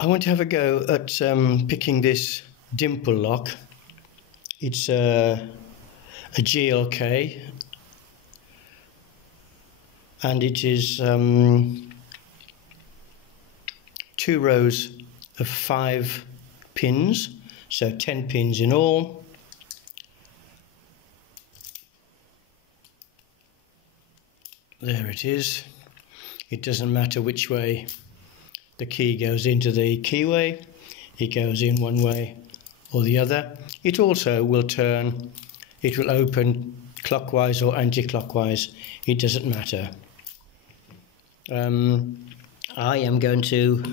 I want to have a go at picking this dimple lock. It's a GLK, and it is 2 rows of 5 pins, so 10 pins in all. There it is. It doesn't matter which way the key goes into the keyway. It goes in one way or the other. It also will turn, it will open clockwise or anti-clockwise. It doesn't matter. I am going to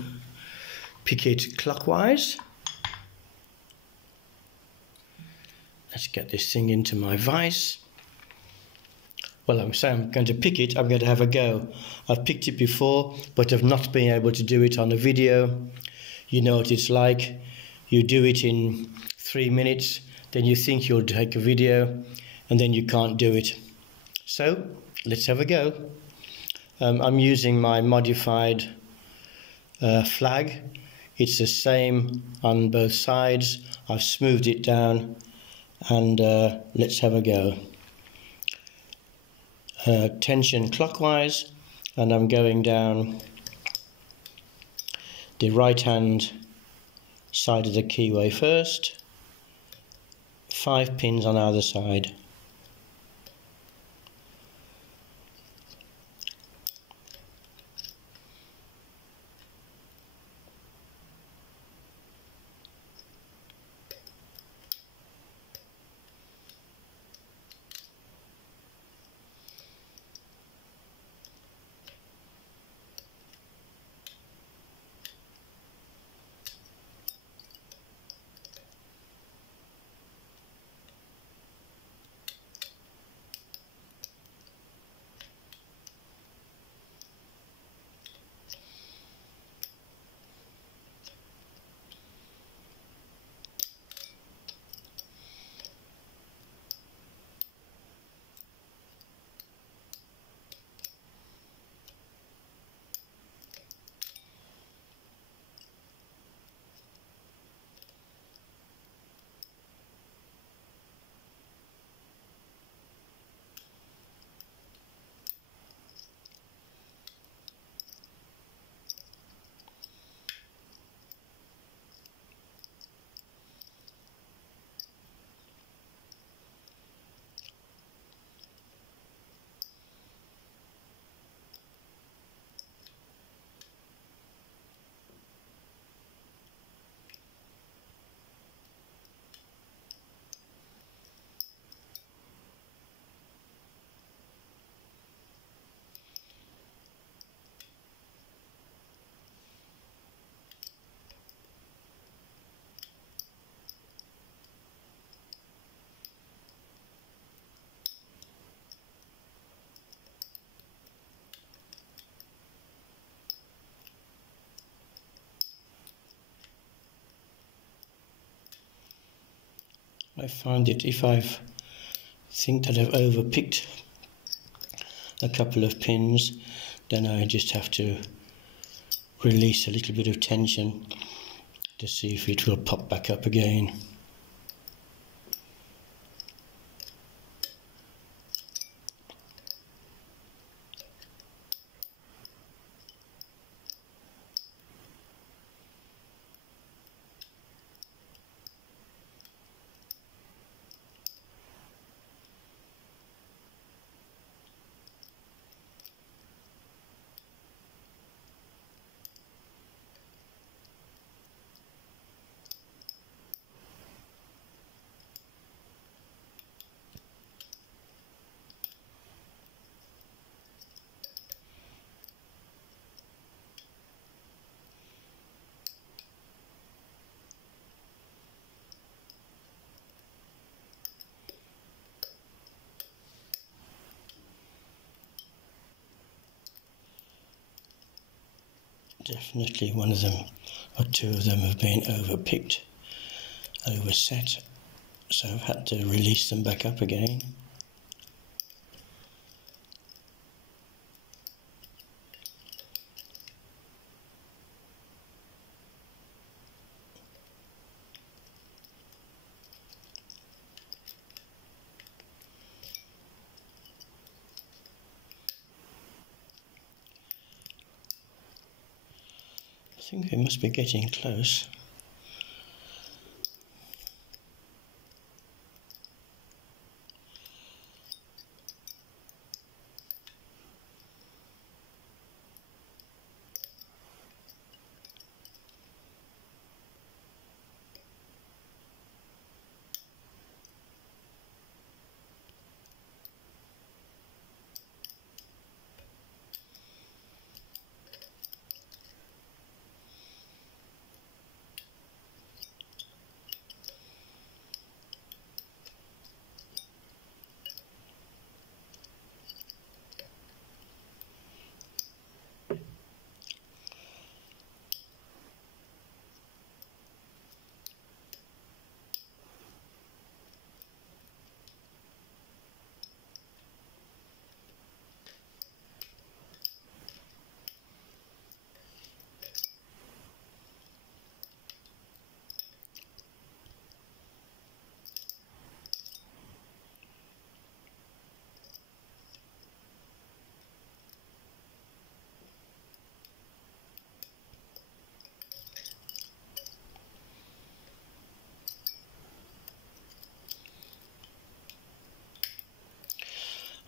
pick it clockwise. Let's get this thing into my vise. Well, I'm going to pick it, I'm going to have a go. I've picked it before, but I've not been able to do it on a video. You know what it's like. You do it in 3 minutes, then you think you'll take a video, and then you can't do it. So, let's have a go. I'm using my modified flag. It's the same on both sides. I've smoothed it down, and let's have a go. Tension clockwise, and I'm going down the right hand side of the keyway first. 5 pins on either side. I find that if I think that I've overpicked a couple of pins, then I just have to release a little bit of tension to see if it will pop back up again. Definitely one of them or two of them have been overpicked, overset, so I've had to release them back up again. think we must be getting close.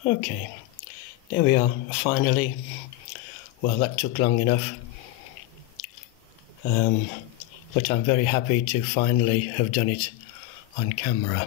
Okay, there we are, finally. Well, that took long enough, but I'm very happy to finally have done it on camera.